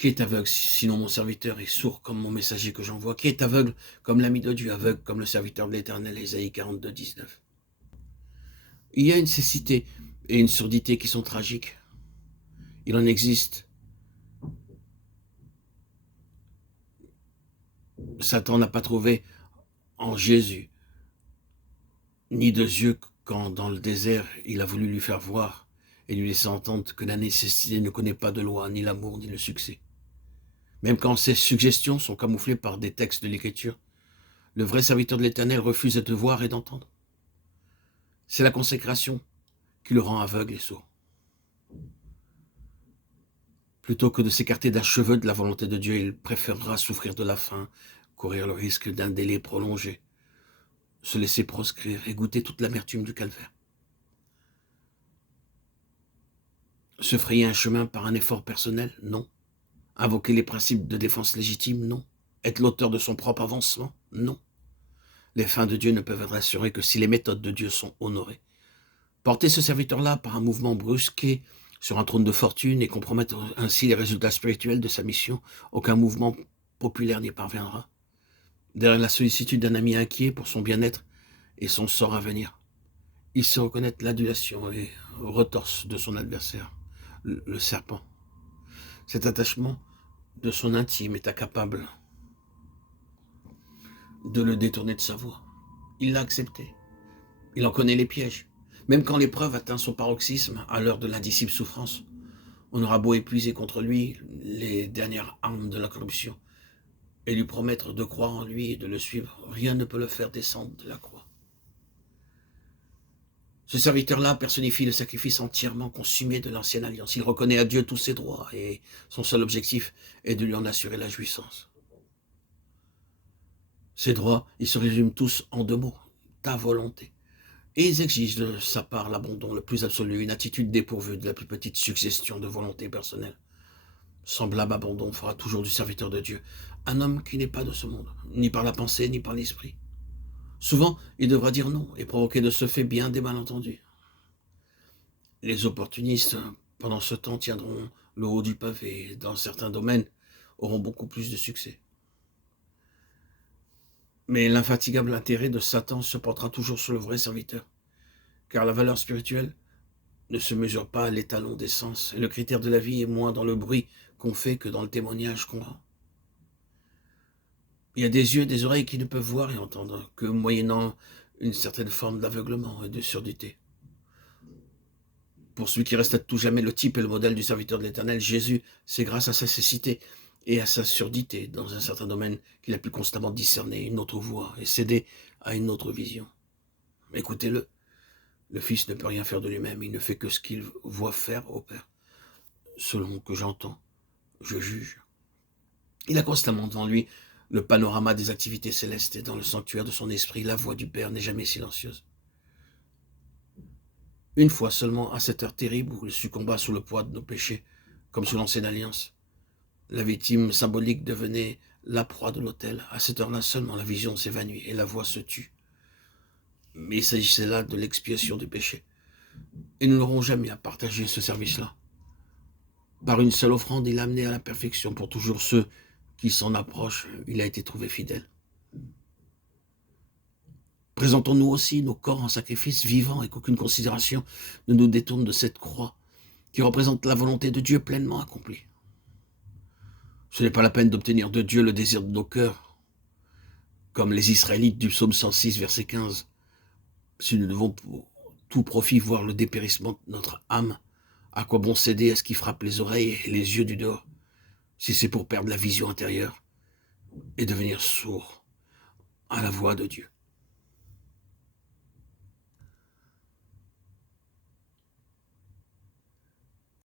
Qui est aveugle, sinon mon serviteur, est sourd comme mon messager que j'envoie? Qui est aveugle comme l'ami de Dieu, aveugle comme le serviteur de l'Éternel, Ésaïe 42, 19. Il y a une cécité et une surdité qui sont tragiques. Il en existe. Satan n'a pas trouvé en Jésus ni de yeux quand, dans le désert, il a voulu lui faire voir et lui laisser entendre que la nécessité ne connaît pas de loi, ni l'amour, ni le succès. Même quand ces suggestions sont camouflées par des textes de l'Écriture, le vrai serviteur de l'Éternel refuse de voir et d'entendre. C'est la consécration qui le rend aveugle et sourd. Plutôt que de s'écarter d'un cheveu de la volonté de Dieu, il préférera souffrir de la faim, courir le risque d'un délai prolongé, se laisser proscrire et goûter toute l'amertume du calvaire. Se frayer un chemin par un effort personnel? Non. Invoquer les principes de défense légitime? Non. Être l'auteur de son propre avancement? Non. Les fins de Dieu ne peuvent être assurées que si les méthodes de Dieu sont honorées. Porter ce serviteur-là par un mouvement brusqué sur un trône de fortune et compromettre ainsi les résultats spirituels de sa mission, aucun mouvement populaire n'y parviendra. Derrière la sollicitude d'un ami inquiet pour son bien-être et son sort à venir, il sait reconnaître l'adulation et retorse de son adversaire, le serpent. Cet attachement de son intime est incapable de le détourner de sa voie. Il l'a accepté. Il en connaît les pièges. Même quand l'épreuve atteint son paroxysme, à l'heure de l'indicible souffrance, on aura beau épuiser contre lui les dernières armes de la corruption et lui promettre de croire en lui et de le suivre, rien ne peut le faire descendre de la croix. Ce serviteur-là personnifie le sacrifice entièrement consumé de l'ancienne alliance. Il reconnaît à Dieu tous ses droits et son seul objectif est de lui en assurer la jouissance. Ces droits, ils se résument tous en deux mots: ta volonté. Et ils exigent de sa part l'abandon le plus absolu, une attitude dépourvue de la plus petite suggestion de volonté personnelle. Semblable abandon fera toujours du serviteur de Dieu un homme qui n'est pas de ce monde, ni par la pensée, ni par l'esprit. Souvent, il devra dire non et provoquer de ce fait bien des malentendus. Les opportunistes, pendant ce temps, tiendront le haut du pavé et, dans certains domaines, auront beaucoup plus de succès. Mais l'infatigable intérêt de Satan se portera toujours sur le vrai serviteur, car la valeur spirituelle ne se mesure pas à l'étalon des sens, et le critère de la vie est moins dans le bruit qu'on fait que dans le témoignage qu'on rend. Il y a des yeux et des oreilles qui ne peuvent voir et entendre que moyennant une certaine forme d'aveuglement et de surdité. Pour celui qui reste à tout jamais le type et le modèle du serviteur de l'Éternel, Jésus, c'est grâce à sa cécité et à sa surdité dans un certain domaine qu'il a pu constamment discerner une autre voie et céder à une autre vision. Écoutez-le, le Fils ne peut rien faire de lui-même, il ne fait que ce qu'il voit faire au Père. Selon que j'entends, je juge. Il a constamment devant lui le panorama des activités célestes et dans le sanctuaire de son esprit, la voix du Père n'est jamais silencieuse. Une fois seulement, à cette heure terrible où il succomba sous le poids de nos péchés, comme sous l'ancienne alliance, la victime symbolique devenait la proie de l'autel. À cette heure-là seulement, la vision s'évanouit et la voix se tut. Mais il s'agissait là de l'expiation du péché. Et nous n'aurons jamais à partager ce service-là. Par une seule offrande, il a amené à la perfection pour toujours ceux qui s'en approchent. Il a été trouvé fidèle. Présentons-nous aussi nos corps en sacrifice vivant et qu'aucune considération ne nous détourne de cette croix qui représente la volonté de Dieu pleinement accomplie. Ce n'est pas la peine d'obtenir de Dieu le désir de nos cœurs, comme les Israélites du psaume 106, verset 15. Si nous devons pour tout profit voir le dépérissement de notre âme, à quoi bon céder à ce qui frappe les oreilles et les yeux du dehors, si c'est pour perdre la vision intérieure et devenir sourd à la voix de Dieu?